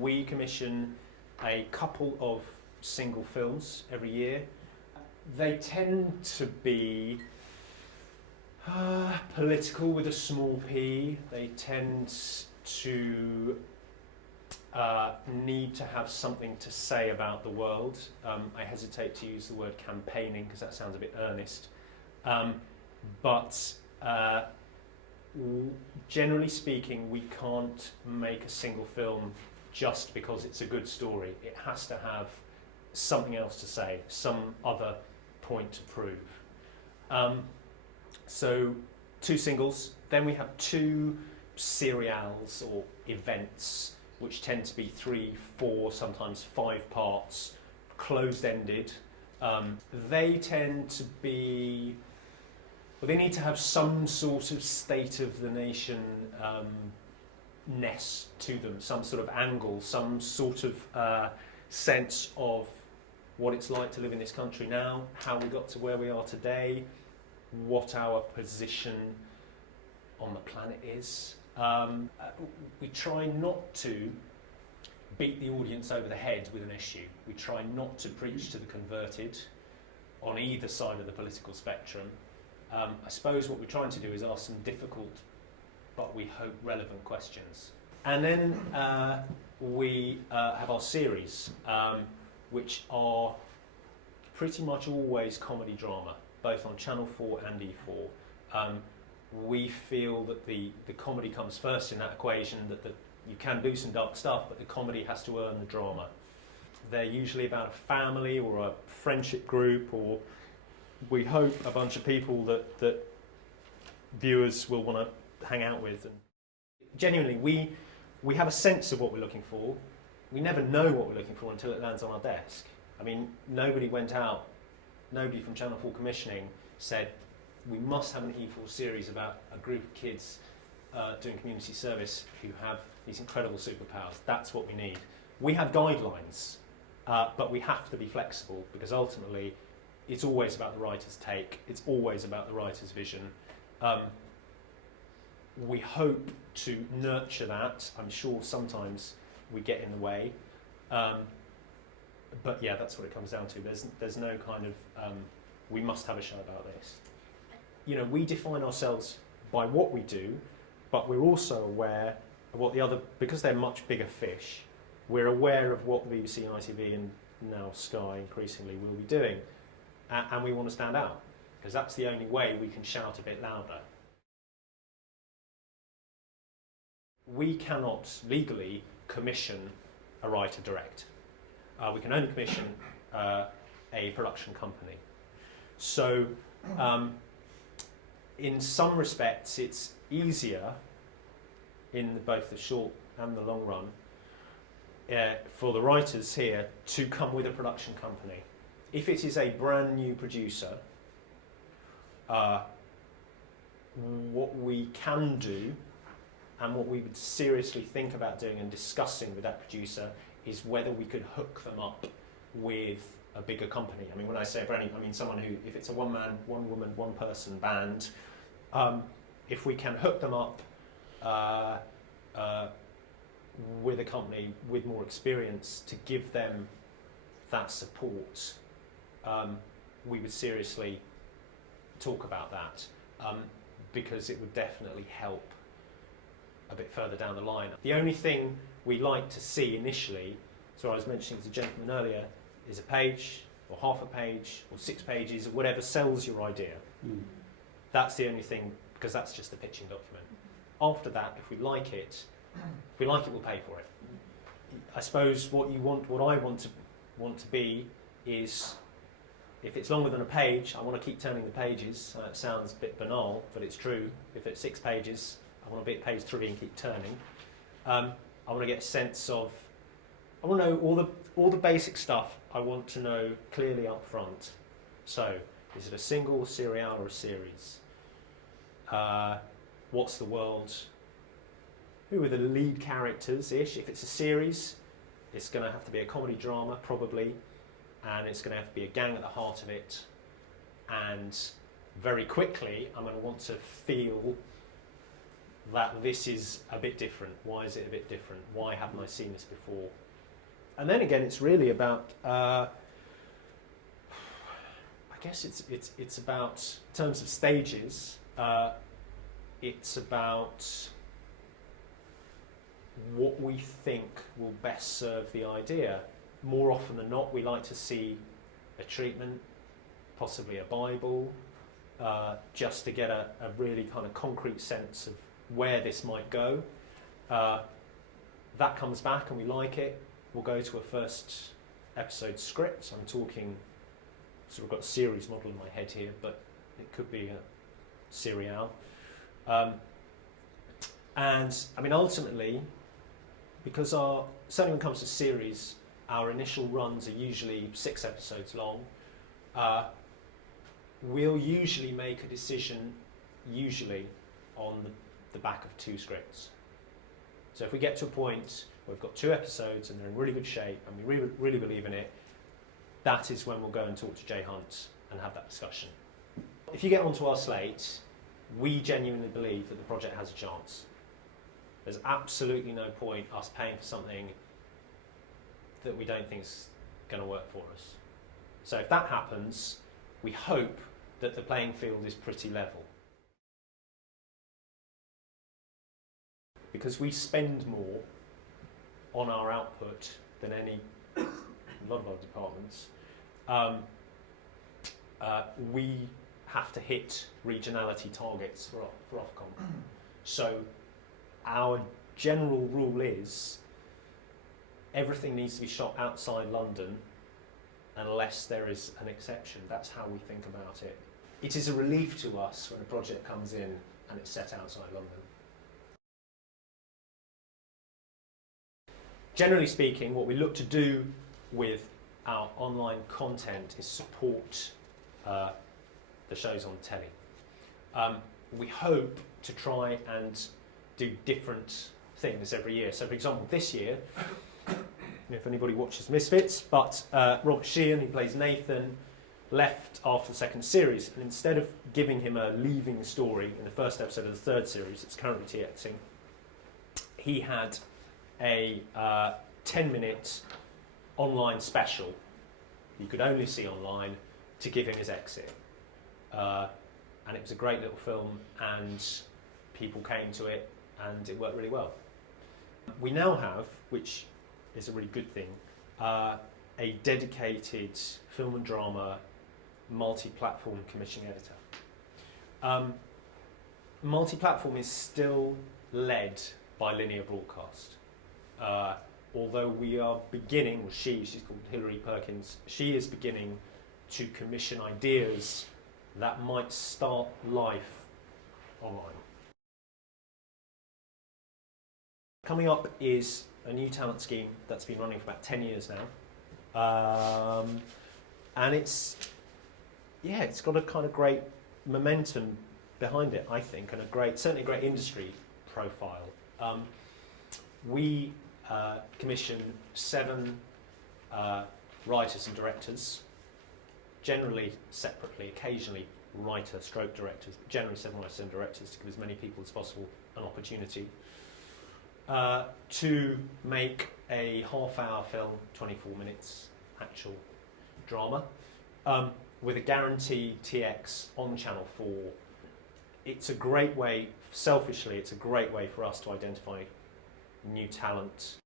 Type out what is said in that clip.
we commission a couple of single films every year. They tend to be political with a small p. They tend to need to have something to say about the world. I hesitate to use the word campaigning because that sounds a bit earnest. But generally speaking, we can't make a single film just because it's a good story. It has to have something else to say, some other point to prove. So 2 singles, then we have 2 serials or events, which tend to be 3, 4, sometimes 5 parts, closed-ended. They tend to be, well, they need to have some sort of state of the nation ness to them, some sort of angle, some sort of sense of what it's like to live in this country now, how we got to where we are today, what our position on the planet is. We try not to beat the audience over the head with an issue. We try not to preach to the converted on either side of the political spectrum. I suppose what we're trying to do is ask some difficult, but we hope relevant questions. And then we have our series, which are pretty much always comedy drama, both on Channel 4 and E4. We feel that the comedy comes first in that equation, that you can do some dark stuff, but the comedy has to earn the drama. They're usually about a family or a friendship group, or we hope a bunch of people that viewers will want to hang out with. And genuinely, we have a sense of what we're looking for. We never know what we're looking for until it lands on our desk. I mean, nobody from Channel 4 commissioning said, we must have an E4 series about a group of kids doing community service who have these incredible superpowers. That's what we need. We have guidelines, but we have to be flexible, because ultimately it's always about the writer's take, it's always about the writer's vision. We hope to nurture that. I'm sure sometimes we get in the way. But yeah, that's what it comes down to. There's no kind of, we must have a show about this. You know, we define ourselves by what we do, but we're also aware of what the other, because they're much bigger fish, we're aware of what the BBC and ITV and now Sky increasingly will be doing. And we want to stand out, because that's the only way we can shout a bit louder. We cannot legally commission a writer direct. We can only commission a production company. So in some respects it's easier in both the short and the long run for the writers here to come with a production company. If it is a brand new producer, what we can do and what we would seriously think about doing and discussing with that producer is whether we could hook them up with a bigger company. I mean, when I say brand new, I mean someone who, if it's a one-man, one-woman, one-person band, if we can hook them up with a company with more experience to give them that support, we would seriously talk about that, because it would definitely help a bit further down the line. The only thing we like to see initially, so I was mentioning to the gentleman earlier, is a page or half a page or 6 pages or whatever sells your idea. That's the only thing, because that's just the pitching document. After that, if we like it, we'll pay for it. I suppose what I want to be is, if it's longer than a page, I want to keep turning the pages. It sounds a bit banal, but it's true. If it's 6 pages, I want to be at page 3 and keep turning. I want to get a sense of, I want to know all the basic stuff. I want to know clearly up front. So, is it a single, serial, or a series? What's the world? Who are the lead characters-ish? If it's a series, it's going to have to be a comedy drama, probably, and it's going to have to be a gang at the heart of it. And very quickly, I'm going to want to feel that this is a bit different. Why is it a bit different? Why haven't I seen this before? And then again, it's really about, I guess it's about, in terms of stages, it's about what we think will best serve the idea. More often than not, we like to see a treatment, possibly a Bible, just to get a really kind of concrete sense of where this might go. That comes back and we like it. We'll go to a first episode script. I'm talking, sort of got a series model in my head here, but it could be a serial. And I mean, ultimately, because certainly when it comes to series, our initial runs are usually 6 episodes long. We'll usually make a decision, on the back of 2 scripts. So if we get to a point where we've got 2 episodes and they're in really good shape and we really believe in it, that is when we'll go and talk to Jay Hunt and have that discussion. If you get onto our slate, we genuinely believe that the project has a chance. There's absolutely no point us paying for something that we don't think is going to work for us. So if that happens, we hope that the playing field is pretty level. Because we spend more on our output than a lot of other departments, we have to hit regionality targets for Ofcom. So our general rule is everything needs to be shot outside London unless there is an exception. That's how we think about it. It is a relief to us when a project comes in and it's set outside London. Generally speaking, what we look to do with our online content is support the shows on telly. We hope to try and do different things every year. So for example, this year, if anybody watches Misfits, but Robert Sheehan, who plays Nathan, left after the 2nd series, and instead of giving him a leaving story in the 1st episode of the 3rd series, it's currently TXing, he had a 10-minute online special you could only see online to give him his exit. And it was a great little film, and people came to it, and it worked really well. We now have, which is a really good thing, a dedicated film and drama multi-platform commissioning editor. Multi-platform is still led by linear broadcast. Although we are beginning, she's called Hilary Perkins, she is beginning to commission ideas that might start life online. Coming up is a new talent scheme that's been running for about 10 years now. And it's got a kind of great momentum behind it, I think, and certainly a great industry profile. We commission 7 writers and directors, generally separately, occasionally writer/directors, but generally 7 writers and directors to give as many people as possible an opportunity to make a half-hour film, 24 minutes actual drama, with a guaranteed TX on Channel 4. It's a great way, selfishly, it's a great way for us to identify new talent